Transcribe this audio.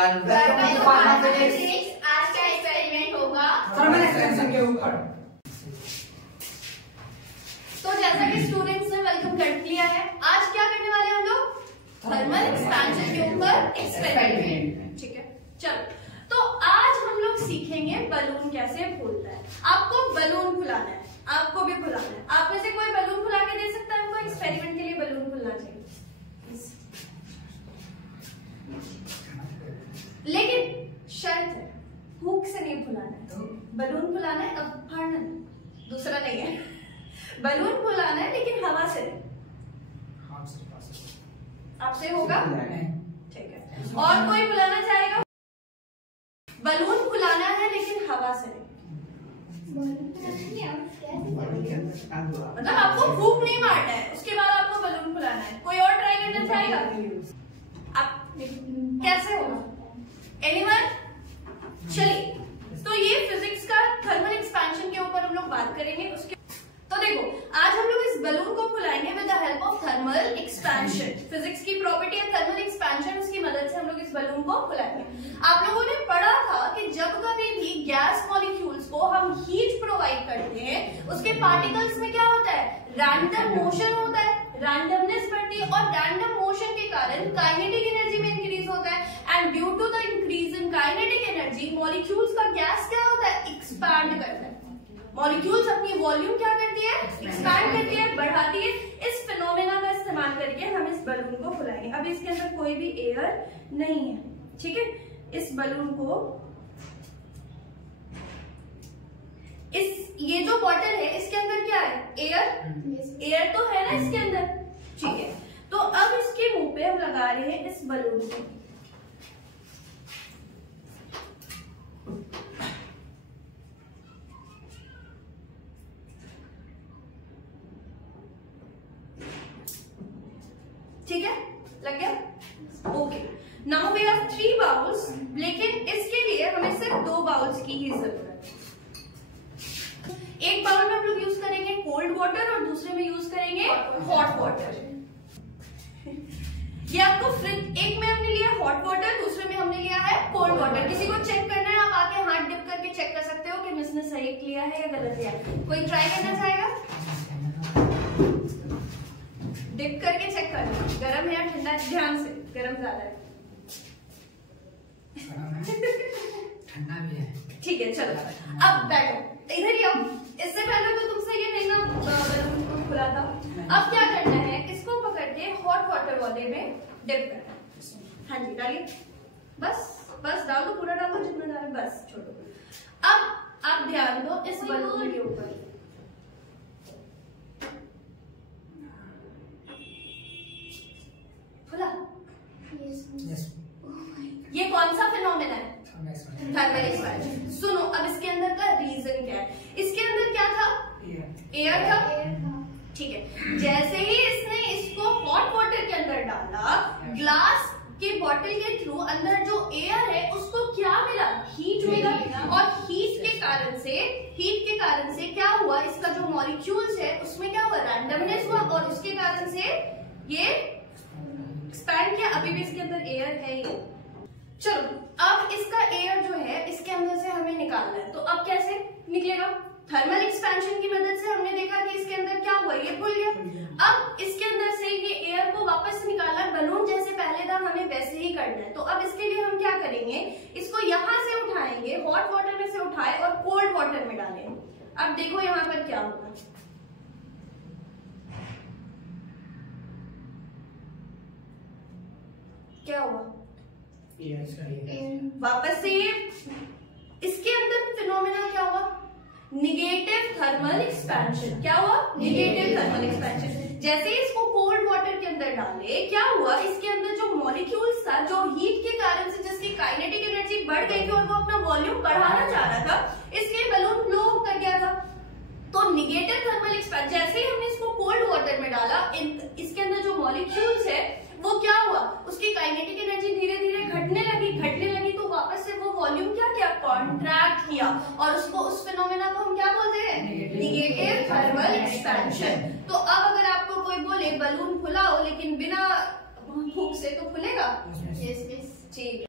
Everyone, welcome to Pharma Physics. आज का experiment होगा थर्मल एक्सपेंशन के ऊपर। तो जैसा कि स्टूडेंट्स ने वेलकम कर लिया है, आज क्या करने वाले हैं हम लोग? थर्मल एक्सपेंशन के ऊपर एक्सपेरिमेंट। ठीक है, चलो। तो आज हम लोग सीखेंगे बलून कैसे फूलता है। आपको बलून फुलाना है, आपको भी फुलाना है। आप में से कोई बलून फुला के दे सकता है? हमको एक्सपेरिमेंट के लिए बलून फुलना चाहिए, लेकिन शर्त है, हुक से नहीं फुलाना है। बलून फुलाना है, अब फाड़ना दूसरा नहीं है। बलून फुलाना है लेकिन हवा से नहीं। आपसे होगा? ठीक है। और कोई फुलाना चाहेगा? बलून फुलाना है लेकिन हवा से नहीं। मतलब आपको फूंक नहीं मारना है, उसके बाद आपको बलून फुलाना है। कोई और ट्राई करना चाहेगा? आप कैसे होगा? एनीवन? चलिए, तो ये फिजिक्स का थर्मल एक्सपेंशन के ऊपर हम लोग बात करेंगे। उसके तो देखो, आज हम लोग इस बलून को फुलाएंगे with the help of thermal expansion. Physics की प्रॉपर्टी है थर्मल एक्सपेंशन, उसकी मदद से हम लोग इस बलून को फुलाएंगे। आप लोगों ने पढ़ा था कि जब कभी भी गैस मॉलिक्यूल्स को हम हीट प्रोवाइड करते हैं, उसके पार्टिकल्स में क्या होता है? रैंडम मोशन होता है, रैंडमनेस बढ़ती है, और रैंडम मोशन के कारण काइनेटिक एनर्जी में इंक्रीज होता है। And due to the increase in kinetic energy, molecules का गैस क्या होता है? एक्सपैंड करता है। मॉलिक्यूल्स अपनी वॉल्यूम क्या करती है? एक्सपैंड करती है, बढ़ाती है। इस फिनोमेना का इस्तेमाल करके हम इस बलून को फुलाएंगे। अब इसके अंदर कोई भी एयर नहीं है, ठीक है। इस बलून को ये जो बॉटल है, इसके अंदर क्या है? एयर। एयर तो है ना इसके अंदर, ठीक है। तो अब इसके मुंह पे हम लगा रहे हैं इस बलून को। ठीक है, लग गया? Okay, now we have 3 bowls, लेकिन इसके लिए हमें सिर्फ 2 बाउल्स की ही जरूरत है। एक बाउल में हम लोग यूज करेंगे कोल्ड वाटर और दूसरे में यूज करेंगे हॉट वाटर। ये आपको फ्रिज, एक में हमने लिया हॉट वाटर, दूसरे में हमने लिया है कोल्ड वाटर। किसी को चेक करना है, आप आके हाथ डिप करके चेक कर सकते हो कि मिसने सही लिया है या गलत लिया है। कोई ट्राई करना चाहेगा? डिप करके चेक करना, गरम है या ठंडा। ध्यान से, गरम ज्यादा है, ठंडा भी है। ठीक है, चलो अब बैठो, इधर ही आओ। इससे पहले तो तुमसे ये नहीं ना बलून को खुला था। अब क्या करना है? इसको पकड़ के हॉट वाटर वाले में डिप करना है। हाँ जी, डालिए। बस डाल दो, पूरा डाल दो, जितना डाले बस, छोड़ो। अब आप ध्यान दो इस बलून के ऊपर। खुला? ये कौन सा फिनोमेना है? Thermal expansion. सुनो, अब इसके अंदर का रीजन क्या है? इसके अंदर क्या था? एयर था, ठीक है। जैसे ही इसने इसको हॉट वाटर के अंदर डाला, ग्लास के बॉटल के थ्रू अंदर जो एयर है उसको क्या मिला? हीट मिला। और हीट के कारण से क्या हुआ? इसका जो मॉलिक्यूल्स है उसमें क्या हुआ? रैंडमनेस हुआ, और उसके कारण से ये एक्सपैंड किया। अभी भी इसके अंदर एयर है ही। चलो, अब इसका एयर जो है इसके अंदर से हमें निकालना है। तो अब कैसे निकलेगा? थर्मल एक्सपेंशन की मदद से हमने देखा कि इसके अंदर क्या हुआ? ये खुल गया। अब इसके अंदर से ये एयर को वापस निकालना, बलून जैसे पहले था हमें वैसे ही करना है। तो अब इसके लिए हम क्या करेंगे? इसको यहां से उठाएंगे, हॉट वाटर में से उठाए और कोल्ड वाटर में डालें। अब देखो यहाँ पर क्या होगा। क्या हुआ? वापस से ये इसके अंदर फिनोमेना क्या हुआ? Negative thermal expansion. क्या हुआ? Negative thermal expansion. जैसे इसको कोल्ड वाटर के अंदर डाले, क्या हुआ? इसके अंदर जो मॉलिक्यूल्स था, जो हीट के कारण से जिसकी काइनेटिक एनर्जी बढ़ गई थी और वो अपना वॉल्यूम बढ़ाना चाह रहा था, इसलिए बलून फ्लो कर गया था। तो निगेटिव थर्मल एक्सपेंशन, जैसे ही हमने इसको कोल्ड वाटर में डाला, इसके अंदर जो मॉलिक्यूल्स है वो क्या हुआ? उसकी काइनेटिक एनर्जी धीरे धीरे घटने लगी। तो वापस से वो वॉल्यूम क्या किया? कॉन्ट्रैक्ट किया। और उसको, उस फिनोमेना को हम क्या बोलते हैं? Negative thermal expansion. तो अब अगर आपको कोई बोले बलून फुलाओ लेकिन बिना हुक से, तो खुलेगा? यस, ठीक।